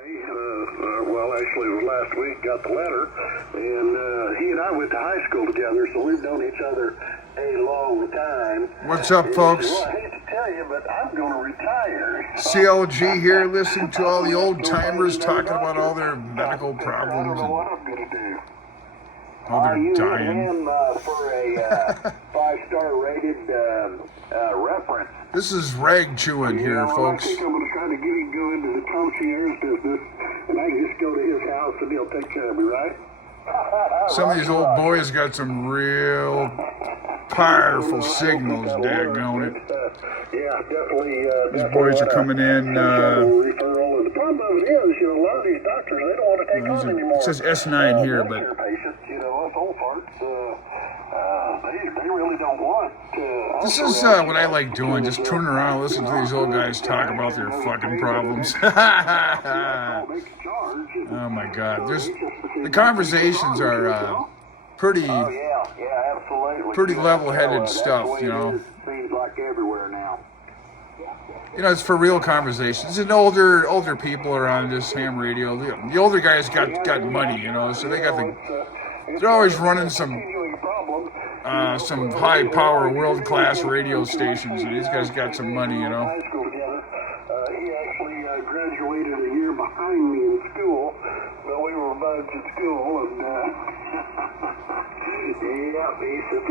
Well, actually, it was last week, got the letter, and he and I went to high school together, so we've known each other a long time. What's up, folks? Well, I hate to tell you, but I'm going to retire. CLG here, listening to all the old timers talking about all their medical problems. I don't know what I'm going to do. How they're dying. Him for a 5-star rated reference. This is Ragchewin here, folks. I think I'm going to try to get him go into the concierge business, and I can just go to his house and he'll take care of me, right? Some of these old boys got some real powerful signals, daggone it. Yeah, definitely. These boys are coming in. The problem is, a lot of these doctors, they don't want to take on anymore. It says S9 here, but Patients, us old farts, they really don't want to. this is what I like doing, just turning around and listening to these old guys talk about their fucking problems. Oh my God, the conversations are pretty level-headed stuff, Seems like everywhere now. It's for real conversations. And older people are on this ham radio. The older guys got money, so they're always running some high power world class radio stations. And these guys got some money, He actually graduated a year behind me in school, but we were buds at school, and he said,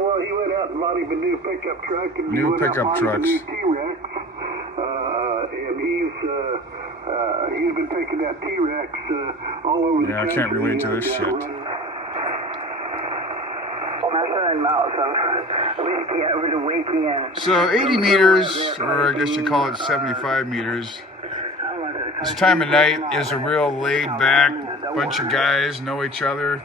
well, he went out and bought him a new pickup truck, and new pickup trucks. New T-Rex, and he's been taking that T-Rex all over the country. Yeah, I can't relate to this shit. So 80 meters, or I guess you call it 75 meters. This time of night is a real laid-back bunch of guys know each other.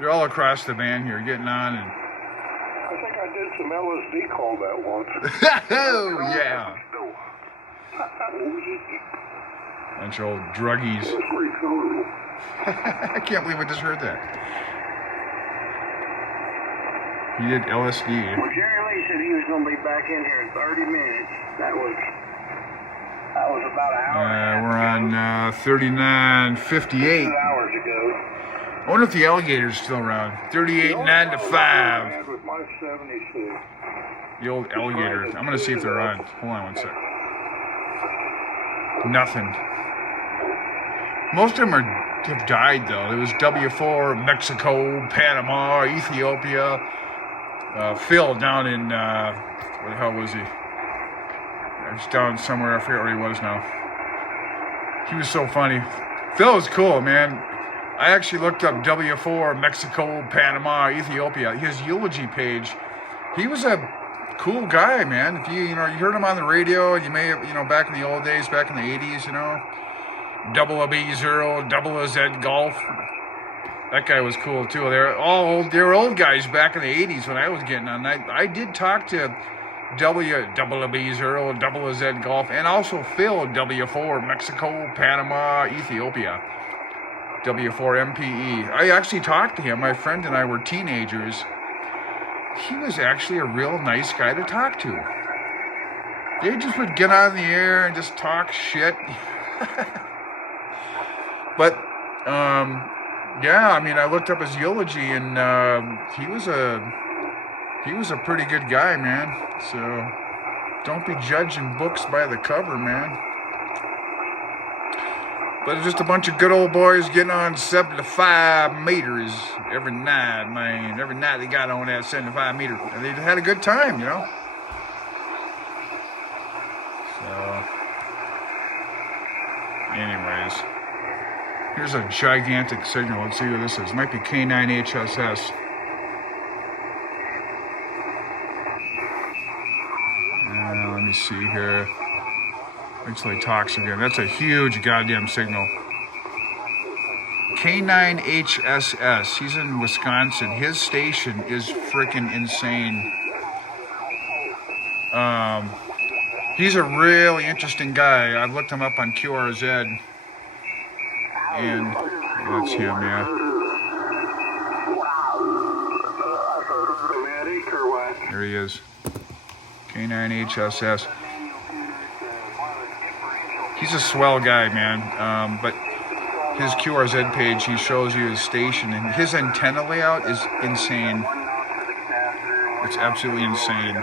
They're all across the van here, getting on. And I think I did some LSD call that once. Oh yeah. Bunch of old druggies. I can't believe I just heard that. He did LSD. Well, Jerry Lee said he was going to be back in here in 30 minutes. That was about an hour. We're on 39:58. 2 hours ago. I wonder if the alligator's still around. 38.9 to 5. With my 76. The old alligator. I'm going to see if they're on. Hold on one sec. Nothing. Most of them have died, though. It was W4, Mexico, Panama, Ethiopia. Phil down in, where the hell was he? It's down somewhere, I forget where he was now. He was so funny. Phil was cool, man. I actually looked up W4, Mexico, Panama, Ethiopia. His eulogy page. He was a cool guy, man. If you heard him on the radio, and you may have, back in the old days, back in the 80s, Double B0, Double Z Golf. That guy was cool too. They were old guys back in the 80s when I was getting on. I did talk to Double B0, Double Z Golf, and also Phil, W4, Mexico, Panama, Ethiopia. W4 MPE. I actually talked to him. My friend and I were teenagers. He was actually a real nice guy to talk to. They just would get on the air and just talk shit. But, I looked up his eulogy, and he was a pretty good guy, man. So don't be judging books by the cover, man. But it's just a bunch of good old boys getting on 75 meters every night, man. Every night they got on that 75 meter, and they had a good time, So, anyways. Here's a gigantic signal. Let's see what this is. It might be K9HSS. Let me see here. Wait till he talks again. That's a huge goddamn signal. K9HSS. He's in Wisconsin. His station is freaking insane. He's a really interesting guy. I've looked him up on QRZ. And that's him, yeah. There he is. K9HSS. He's a swell guy, man. But his QRZ page, he shows you his station, and his antenna layout is insane. It's absolutely insane.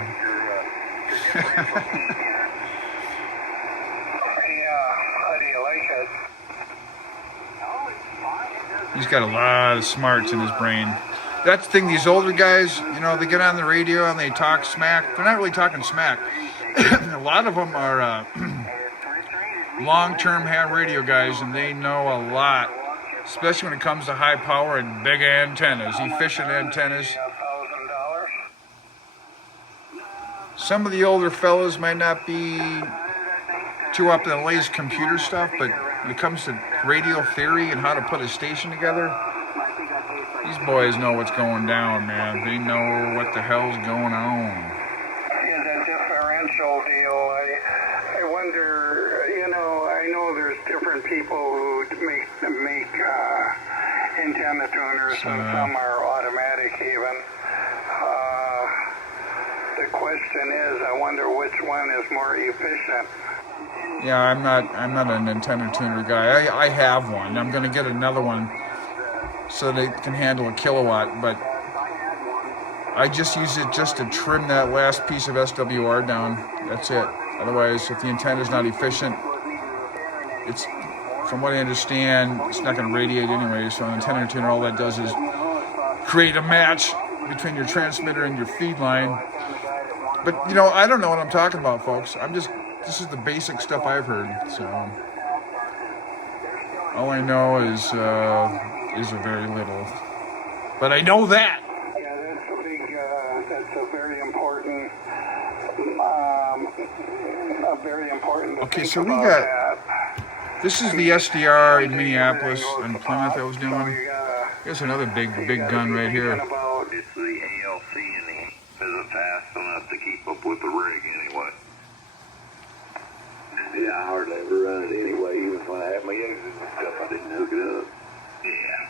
He's got a lot of smarts in his brain. That's the thing, these older guys, you know, they get on the radio and they talk smack. They're not really talking smack. A lot of them are long-term ham radio guys, and they know a lot, especially when it comes to high power and big antennas, efficient antennas. Some of the older fellas might not be too up to the latest computer stuff, but when it comes to radio theory and how to put a station together, these boys know what's going down, man. They know what the hell's going on. Yeah, that differential deal, I wonder, you know, I know there's different people who make antenna tuners, and some are automatic even. The question is, I wonder which one is more efficient. Yeah, I'm not an antenna tuner guy. I have one. I'm going to get another one so they can handle a kilowatt, but I just use it just to trim that last piece of SWR down. That's it. Otherwise, if the antenna is not efficient, it's, from what I understand, it's not going to radiate anyway. So an antenna tuner, all that does is create a match between your transmitter and your feed line. But, you know, I don't know what I'm talking about, folks. This is the basic stuff I've heard. So all I know is a very little. But I know that. Yeah, that's a very important, Okay, so we got, this is the SDR in Minneapolis and Plymouth I was doing. Here's another big gun right here. It's the ALC and the isn't fast enough to keep up with the rig anyway. Yeah, I hardly ever run it anyway, even when I have my exits and stuff, I didn't hook it up. Yeah.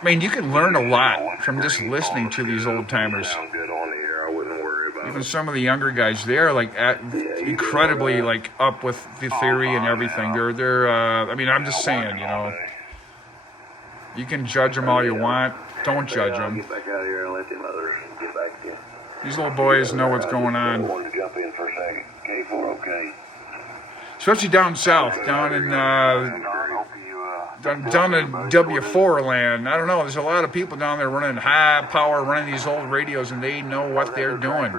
I mean, you can learn a lot from just listening to these old timers. Sound good on the air, I wouldn't worry about Even some of the younger guys, they're like incredibly like up with the theory and everything. They're I mean, I'm just saying, you know, you can judge them all you want. Don't judge them. Get back out of here and let them others get back in. These little boys know what's going I on. wanted to jump in for a second. K4, okay. Especially down south, down in down in W4 land. I don't know. There's a lot of people down there running high power, running these old radios, and they know what they're doing.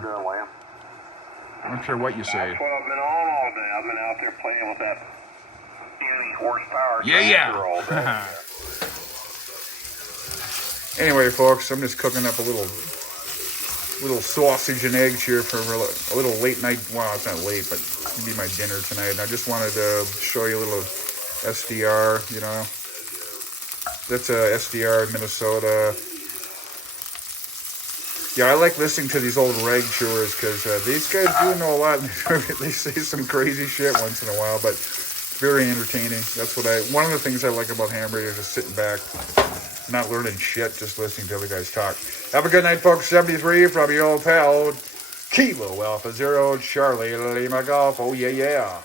I don't care what you say. That's what I've been on all day. I've been out there playing with that 80 horsepower. Yeah. Anyway, folks, I'm just cooking up a little sausage and eggs here for a little late night. Well, it's not late, but it'll be my dinner tonight. And I just wanted to show you a little SDR, you know. That's a SDR in Minnesota. Yeah, I like listening to these old Ragchewers because these guys do know a lot. They say some crazy shit once in a while, but it's very entertaining. That's what one of the things I like about ham radio is just sitting back, not learning shit, just listening to other guys talk. Have a good night, folks. 73 from your old pal, Kilo Alpha Zero, Charlie Lima Golf. Oh, yeah.